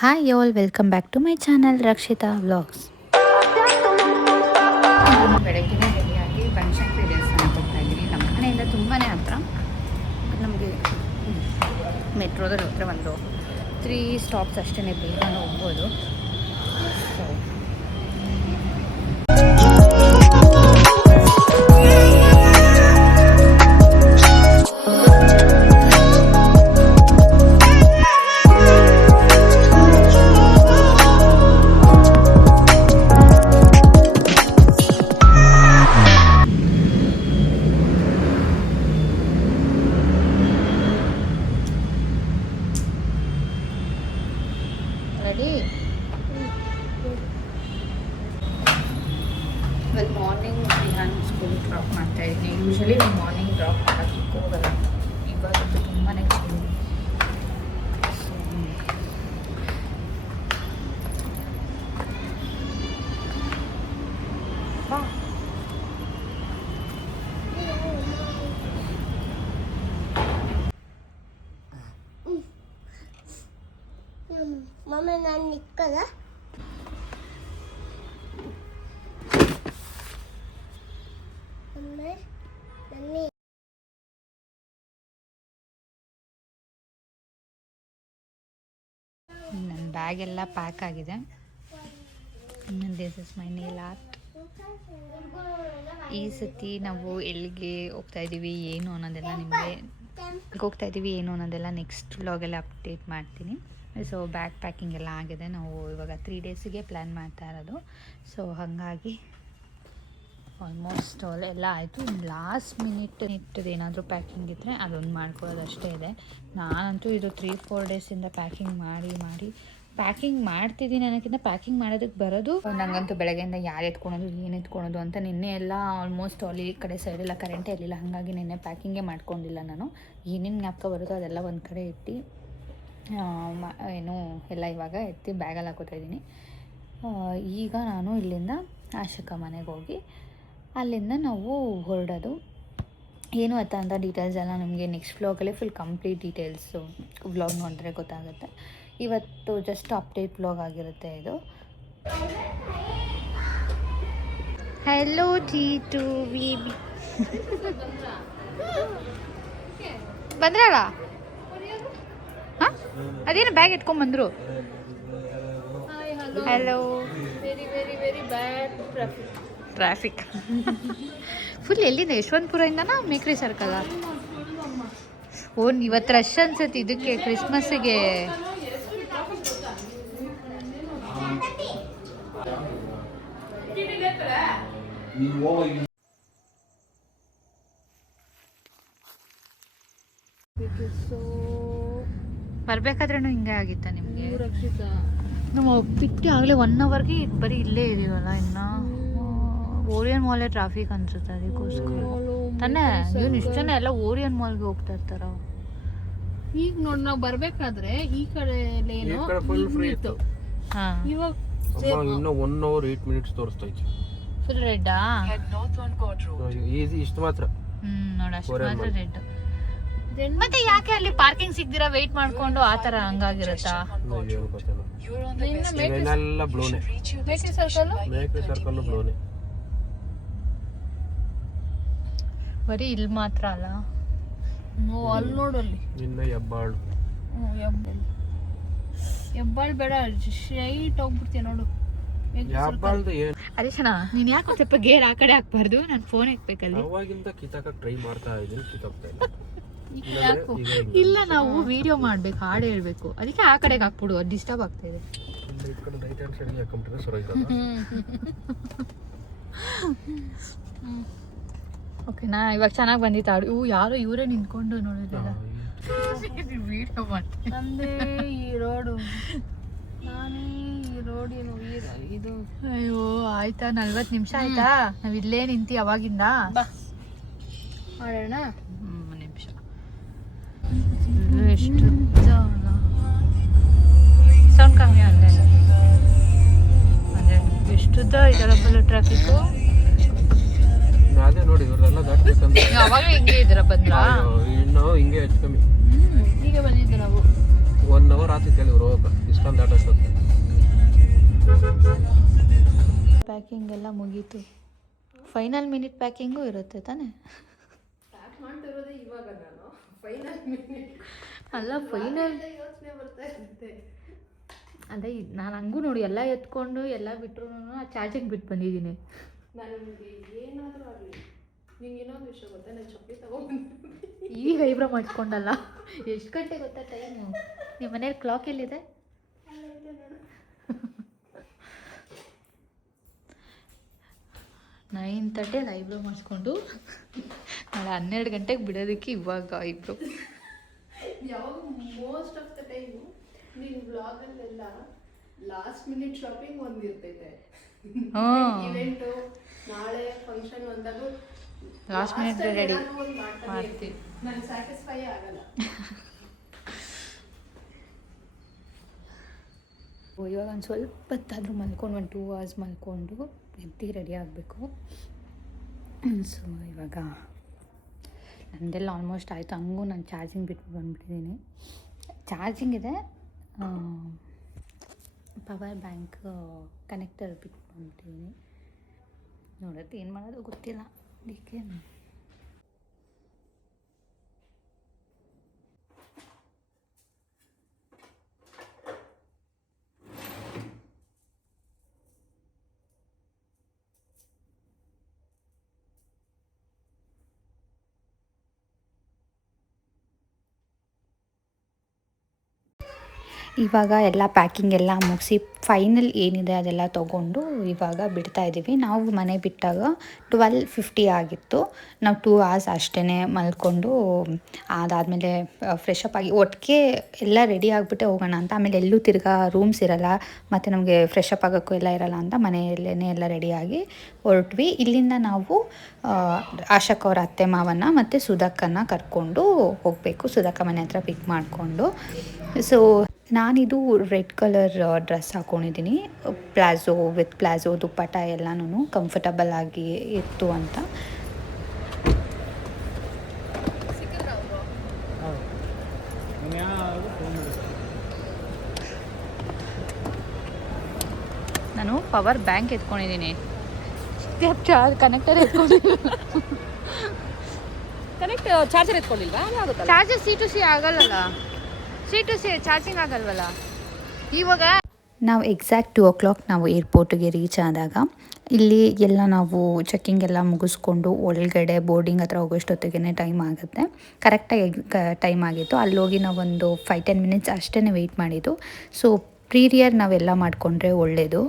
Hi all, welcome back to my channel Rakshita vlogs. ನಾನು ಬೆಳಗ್ಗೆನೇ ರೆಡಿಯಾಗಿ ಬನಶಂಕರಿ ದೇವಸ್ಥಾನಕ್ಕೆ ಹೋಗ್ತಾ ಇದ್ದೀನಿ. ನಮ್ಮ ಮನೆಯಿಂದ ತುಂಬಾ ಹತ್ರ. ನಮಗೆ ಮೆಟ್ರೋದಲ್ಲಿ ಹೋದರೆ ಒಂದು 3 ಸ್ಟಾಪ್ಸ್ ಅಷ್ಟೇ, ಬೇಗ ಹೋಗ್ಬೋದು. So ready. ಇವತ್ತು ಮಾರ್ನಿಂಗ್ ನಾನು ಸ್ಕೂಲ್ ಡ್ರಾಪ್ ಮಾಡ್ತಾ ಇದ್ದೀನಿ. ಯೂಶ್ವಲಿ ನಾನು ಮಾರ್ನಿಂಗ್ ಡ್ರಾಪ್ ಮಾಡೋಕ್ಕೆ ಹೋಗಲ್ಲ. ಇವತ್ತು ತುಂಬಾ ಚಳಿ. ಮಮ್ಮಿ ನಾನು ನಿಕ್ಕಲ್ಲ. ನನ್ನ ಬ್ಯಾಗ್ ಎಲ್ಲ ಪ್ಯಾಕ್ ಆಗಿದೆ. This is my nail art. ಈ ಸತಿ ನಾವು ಎಲ್ಲಿಗೆ ಹೋಗ್ತಾ ಇದ್ದೀವಿ ಏನು ಅನ್ನೋದೆಲ್ಲ ನೆಕ್ಸ್ಟ್ ವ್ಲಾಗಲ್ಲಿ ಅಪ್ಡೇಟ್ ಮಾಡ್ತೀನಿ. ಸೊ ಬ್ಯಾಗ್ ಪ್ಯಾಕಿಂಗ್ ಎಲ್ಲ ಆಗಿದೆ. ನಾವು ಇವಾಗ 3 ಡೇಸಿಗೆ ಪ್ಲ್ಯಾನ್ ಮಾಡ್ತಾ ಇರೋದು. ಸೊ ಹಾಗಾಗಿ ಆಲ್ಮೋಸ್ಟ್ ಎಲ್ಲ ಆಯಿತು. ಲಾಸ್ಟ್ ಮಿನಿಟ್ ಏನಾದರೂ ಪ್ಯಾಕಿಂಗ್ ಇದ್ದರೆ ಅದೊಂದು ಮಾಡ್ಕೊಳ್ಳೋದು ಅಷ್ಟೇ ಇದೆ. ನಾನಂತೂ ಇದು 3-4 ಡೇಸಿಂದ ಪ್ಯಾಕಿಂಗ್ ಮಾಡ್ತಿದ್ದೀನಿ ಅನ್ನೋಕ್ಕಿಂತ ಪ್ಯಾಕಿಂಗ್ ಮಾಡೋದಕ್ಕೆ ಬರೋದು. ನನಗಂತೂ ಬೆಳಗ್ಗೆಯಿಂದ ಯಾರು ಎತ್ಕೊಳೋದು ಏನು ಎತ್ಕೊಳೋದು ಅಂತ ನಿನ್ನೆ ಎಲ್ಲ ಆಲ್ಮೋಸ್ಟ್ ಅಲ್ಲಿ ಕಡೆ ಸೈಡೆಲ್ಲ ಕರೆಂಟೇ ಇರಲಿಲ್ಲ. ಹಾಗಾಗಿ ನಿನ್ನೆ ಪ್ಯಾಕಿಂಗೇ ಮಾಡ್ಕೊಂಡಿಲ್ಲ. ನಾನು ಏನೇನು ಜ್ಞಾಪಕ ಬರುತ್ತೋ ಅದೆಲ್ಲ ಒಂದು ಕಡೆ ಇಟ್ಟು ಎಲ್ಲ ಇವಾಗ ಎತ್ತಿ ಬ್ಯಾಗಲ್ಲಿ ಹಾಕೋತಾ ಇದ್ದೀನಿ. ಈಗ ನಾನು ಇಲ್ಲಿಂದ ಆಶಕ್ಕ ಮನೆಗೆ ಹೋಗಿ ಅಲ್ಲಿಂದ ನಾವು ಹೊರಡೋದು. ಏನು ಅಂತ ಡೀಟೇಲ್ಸ್ ಎಲ್ಲ ನಮಗೆ ನೆಕ್ಸ್ಟ್ ವ್ಲಾಗಲ್ಲಿ ಫುಲ್ ಕಂಪ್ಲೀಟ್ ಡೀಟೇಲ್ಸು ವ್ಲಾಗ್ ನೋಡಿದ್ರೆ ಗೊತ್ತಾಗುತ್ತೆ. ಇವತ್ತು ಜಸ್ಟ್ ಅಪ್ಡೇಟ್ ವ್ಲಾಗ್ ಆಗಿರುತ್ತೆ ಇದು. ಹಲೋ ಟೀಟು ಬೇಬಿ ಬಂದ್ರಲ್ಲ? ಹಾಂ, ಅದೇನು ಬ್ಯಾಗ್ ಎತ್ಕೊಂಡ್ಬಂದರು. Hello. Very bad traffic full. ಎಲ್ಲಿಂದ? ಯಶವಂತಪುರದಿಂದನಾ ಮೇಕ್ರಿ ಸರ್ಕಲ್? ಇವತ್ತು ರಶ್ ಅನ್ಸುತ್ತೆ ಇದಕ್ಕೆ, ಕ್ರಿಸ್ಮಸ್ಸಿಗೆ. ಬರ್ಬೇಕಾದ್ರೂ ಹಿಂಗೆ ಆಗಿತ್ತ ನಿಮಗೆ? ನಾವು ಬಿಟ್ಟು ಆಗಲೇ 1 ಅವರ್ಗೆ ಬರೀ ಇಲ್ಲೇ ಇದೀವಲ್ಲ. ಇನ್ನು ಓರಿಯನ್ ಮಾಲೇ ಟ್ರಾಫಿಕ್ ಅನ್ಸುತ್ತೆ. ಅದಕ್ಕೋಸ್ಕರ ತಾನೇ ಇವನು ಇಷ್ಟು ಜನ ಎಲ್ಲ ಓರಿಯನ್ ಮಾಲ್ಗೆ ಹೋಗ್ತಾ ಇರ್ತಾರ. ಈಗ ನೋಡಿ ನಾವು ಬರ್ಬೇಕಾದ್ರೆ ಈ ಕಡೆ ಫುಲ್ ಫ್ರೀ ಇತ್ತು. ಇವಾಗ ಇನ್ನು 1 hour 8 minutes ತೋರಿಸ್ತಾ ಇತ್ತು. ಫುಲ್ ರೆಡ್ಡಾ? ಈಸಿ ಇಷ್ಟು ಮಾತ್ರ. ನೋಡಿ ಅಷ್ಟು ಮಾತ್ರ ರೆಡ್. ಮತ್ತೆ ಯಾಕೆ ಅಲ್ಲಿ ಪಾರ್ಕಿಂಗ್ ಸಿಗ್ದಿರಾ ವೇಟ್ ಮಾಡ್ಕೊಂಡು ಆ ತರ ಹಂಗಾಗಿರುತ್ತಾ? ಎಲ್ಲ ಬ್ಲೋನೆ. ಮೇಕ್ರಿ ಸರ್ಕಲ್ ಬ್ಲೋನೆ. ಬರೀ ಇಲ್ಲಿ ಮಾತ್ರ ಅಲ್ಲ, ಅಲ್ಲಿ ನೋಡಲ್ಲಿ ಇನ್ನ ಹೆಬ್ಬಾಳು ಬೇಡ, ಸ್ಟ್ರೈಟ್ ಹೋಗ್ಬಿಡ್ತೀಯ ನೋಡು. ಹೆಬ್ಬಾಳ್ದು ಏನು ಹರೀಶಣ್ಣ, ನೀನ್ ಯಾಕೆ ಒಂದ್ ಸ್ವಲ್ಪ ಗೇರ್ ಆ ಕಡೆ ಹಾಕ್ಬಾರ್ದು? ನಾನು ಫೋನ್ ಹಾಕ್ಬೇಕಲ್ಲಿ. ಅವಾಗಿಂದ ಕಿತ್ತಾಕಕ್ಕೆ ಟ್ರೈ ಮಾಡ್ತಾ ಇದ್ದೀನಿ, ಕಿತ್ತಾಕ್ತಾ ಇಲ್ಲ. ಇಲ್ಲ, ನಾವು ವಿಡಿಯೋ ಮಾಡ್ಬೇಕು, ಹಾಡು ಹೇಳ್ಬೇಕು, ಅದಕ್ಕೆ ಆ ಕಡೆಗೆ ಹಾಕ್ಬಿಡು. ಅದು ಡಿಸ್ಟರ್ಬ್ ಆಗ್ತಾ ಇದೆ. ಈ ಕಡೆ ರೈಟ್ ಹ್ಯಾಂಡ್ ಸೈಡ್ಗೆ ಹಾಕೊಂಡ್ರೆ ಸರಿಯಾಗಿ. ಓಕೆನಾ? ಇವಾಗ ಚೆನ್ನಾಗಿ ಬಂದಿತ್ತು ಹಾಡು. ಯಾರೋ ಇವರೇ ನಿಂತ್ಕೊಂಡು ನೋಡಿದ್ರಲ್ಲ. ವಿಡಿಯೋ ಮಾಡ್ತೀನಿ. ನಂದೇ ಈ ರೋಡು, ನಾನೇ ಈ ರೋಡಿನ ಇದು. ಅಯ್ಯೋ ಆಯ್ತಾ, 40 ನಿಮಿಷ ಆಯ್ತಾ? ನಾವ್ ಇಲ್ಲೇ ನಿಂತಿ ಅವಾಗಿಂದ. ಮಾಡೋಣ ನಿಮಿಷ. ಎಷ್ಟು ಸೌಂಡ್ ಕಮ್ಮಿ ಅಂದ್ರೆ ಎಷ್ಟುದ್ದ ಇದೆಲ್ಲ ಫುಲ್ ಟ್ರಾಫಿಕ್ಕು. ಅದೇ ನೋಡಿ, ಇವರೆಲ್ಲ ದಾಟಬೇಕಂದ್ರೆ ಯಾವಾಗಲೂ ಹಿಂಗೆ ಇದ್ದೀರಾ? ಬಂದ್ರಾ? ಇನ್ನು ಹಿಂಗೆ ಹೆಚ್ಚು ಕಮ್ಮಿ ಈಗ ಬಂದಿದ್ದು ನಾವು. 1 hour ಆತಿತ್ತು ಹೇಳಿ ಇವ್ರು ಹೋಗಕ್ಕೆ. ಇಸ್ಕೊಂಡು ದಾಟೋದು ಪ್ಯಾಕಿಂಗ್ ಎಲ್ಲ ಮುಗೀತು. ಫೈನಲ್ ಮಿನಿಟ್ ಪ್ಯಾಕಿಂಗು ಇರುತ್ತೆ ತಾನೇ? ಪ್ಯಾಕ್ ಮಾಡ್ತಿರೋದೇ ಇವಾಗ ನಾನು ಫೈನಲ್ ಅಲ್ಲ ಫೈನಲ್ ಯೋಚನೆ ಬರ್ತಾ ಇರುತ್ತೆ. ಅದೇ ನಾನು ಹಂಗೂ ನೋಡಿ ಎಲ್ಲ ಎತ್ಕೊಂಡು ಎಲ್ಲ ಬಿಟ್ಟರು ಚಾರ್ಜಿಂಗ್ ಬಿಟ್ಟು ಬಂದಿದ್ದೀನಿ. ನಾನು ನಿಮಗೆ ಏನಾದರೂ ಆಗಲಿ, ನಿಂಗೆ ಇನ್ನೊಂದು ವಿಷಯ ಗೊತ್ತಾ, ನಾನು ಚಪ್ಪಲಿ ತಗೊಂಡ್ಬಂದು ಈಗ ಐಬ್ರೋ ಮಾಡಿಸ್ಕೊಂಡಲ್ಲ. ಎಷ್ಟು ಗಂಟೆ ಗೊತ್ತಾ ಟೈಮು? ನಿಮ್ಮ ಮನೇಲಿ ಕ್ಲಾಕ್ ಎಲ್ಲಿದೆ? 9:30 ಐಬ್ರೋ ಮಾಡಿಸ್ಕೊಂಡು ನಾಳೆ 12 ಗಂಟೆಗೆ ಬಿಡೋದಕ್ಕೆ ಇವಾಗ ಐಬ್ರೋ. ಯಾವಾಗ ಮೋಸ್ಟ್ ಆಫ್ ದ ಟೈಮು ನೀನು ಬ್ಲಾಗಲ್ಲೆಲ್ಲ ಲಾಸ್ಟ್ ಮಿನಿಟ್ ಶಾಪಿಂಗ್ ಒಂದು ಇರ್ತೈತೆ. ಇವೆಂಟು ನಾಳೆ ಫಂಕ್ಷನ್ ಅಂದಾಗ ಲಾಸ್ಟ್ ಮಿನಿಟ್ ರೆಡಿ ಮಾಡ್ತೀವಿ. ನಾನು ಸ್ಯಾಟಿಸ್ಫೈ ಆಗಲ್ಲ. ಇವಾಗ ಒಂದು ಸ್ವಲ್ಪ ಹೊತ್ತಾದರೂ ಮಲ್ಕೊಂಡು ಒಂದು 2 hours ಮಲ್ಕೊಂಡು ಎದ್ದು ರೆಡಿ ಆಗಬೇಕು. ಸೊ ಇವಾಗ ನಂದೆಲ್ಲ ಆಲ್ಮೋಸ್ಟ್ ಆಯಿತು. ಹಂಗೂ ನಾನು ಚಾರ್ಜಿಂಗ್ ಬಿಟ್ಟು ಬಂದುಬಿಟ್ಟಿದ್ದೀನಿ. ಚಾರ್ಜಿಂಗ್ ಇದೆ, ಪವರ್ ಬ್ಯಾಂಕ್ ಕನೆಕ್ಟರ್ ಬಿಟ್ಟು ಬಂದುಬಿಟ್ಟಿದ್ದೀನಿ. ನೋಡೋದು ಏನು ಮಾಡೋದು ಗೊತ್ತಿಲ್ಲ. ಅದಕ್ಕೆ ಇವಾಗ ಎಲ್ಲ ಪ್ಯಾಕಿಂಗ್ ಎಲ್ಲ ಮುಗಿಸಿ ಫೈನಲ್ ಏನಿದೆ ಅದೆಲ್ಲ ತೊಗೊಂಡು ಇವಾಗ ಬಿಡ್ತಾಯಿದ್ದೀವಿ. ನಾವು ಮನೆ ಬಿಟ್ಟಾಗ 12:50 ಆಗಿತ್ತು. ನಾವು 2 hours ಅಷ್ಟೇ ಮಲ್ಕೊಂಡು ಅದಾದಮೇಲೆ ಫ್ರೆಶಪ್ ಆಗಿ ಒಟ್ಟಿಗೆ ಎಲ್ಲ ರೆಡಿ ಆಗಿಬಿಟ್ಟೆ ಹೋಗೋಣ ಅಂತ. ಆಮೇಲೆ ಎಲ್ಲೂ ತಿರ್ಗಾ ರೂಮ್ಸ್ ಇರೋಲ್ಲ ಮತ್ತು ನಮಗೆ ಫ್ರೆಶಪ್ ಆಗೋಕ್ಕೂ ಎಲ್ಲ ಇರೋಲ್ಲ ಅಂತ ಮನೆಯಲ್ಲೇ ಎಲ್ಲ ರೆಡಿಯಾಗಿ ಹೊರಟ್ವಿ. ಇಲ್ಲಿಂದ ನಾವು ಆಶಕ್ ಅವರ ಅತ್ತೆ ಮಾವನ ಮತ್ತು ಸುಧಾಕನ್ನ ಕರ್ಕೊಂಡು ಹೋಗಬೇಕು. ಸುಧಾಕ ಮನೆ ಹತ್ರ ಪಿಕ್ ಮಾಡಿಕೊಂಡು. ಸೊ ನಾನಿದು ರೆಡ್ ಕಲರ್ ಡ್ರೆಸ್ ಹಾಕ್ಕೊಂಡಿದ್ದೀನಿ. ಪ್ಲಾಜೋ ದುಪ್ಪಟ್ಟ ಎಲ್ಲನೂ ಕಂಫರ್ಟಬಲ್ ಆಗಿ ಇತ್ತು ಅಂತ. ನಾನು ಪವರ್ ಬ್ಯಾಂಕ್ ಎತ್ಕೊಂಡಿದ್ದೀನಿ. ಕನೆಕ್ಟರ್ ಎತ್ಕೊಂಡಿದ್ದೀನಿ. ಚಾರ್ಜರ್ ಎತ್ಕೊಂಡಿಲ್ವಾ? ಚಾರ್ಜರ್ C2C ಆಗಲ್ಲಲ್ಲ. C2C ಚಾರ್ಜಿಂಗ್ ಆಗಲ್ವಲ್ಲ. ಇವಾಗ ನಾವು ಎಕ್ಸಾಕ್ಟ್ 2 o'clock ನಾವು ಏರ್ಪೋರ್ಟಿಗೆ ರೀಚ್ ಆದಾಗ ಇಲ್ಲಿ ಎಲ್ಲ ನಾವು ಚೆಕ್ಕಿಂಗ್ ಎಲ್ಲ ಮುಗಿಸ್ಕೊಂಡು ಒಳಗಡೆ ಬೋರ್ಡಿಂಗ್ ಹತ್ರ ಹೋಗೋಷ್ಟೊತ್ತಿಗೆ ಟೈಮ್ ಆಗುತ್ತೆ. ಕರೆಕ್ಟಾಗಿ ಟೈಮ್ ಆಗಿತ್ತು. ಅಲ್ಲೋಗಿ ನಾವೊಂದು 5-10 minutes ಅಷ್ಟೇ ವೆಯ್ಟ್ ಮಾಡಿದ್ದು. ಸೊ ಪ್ರೀರಿಯರ್ ನಾವೆಲ್ಲ ಮಾಡಿಕೊಂಡ್ರೆ ಒಳ್ಳೆಯದು.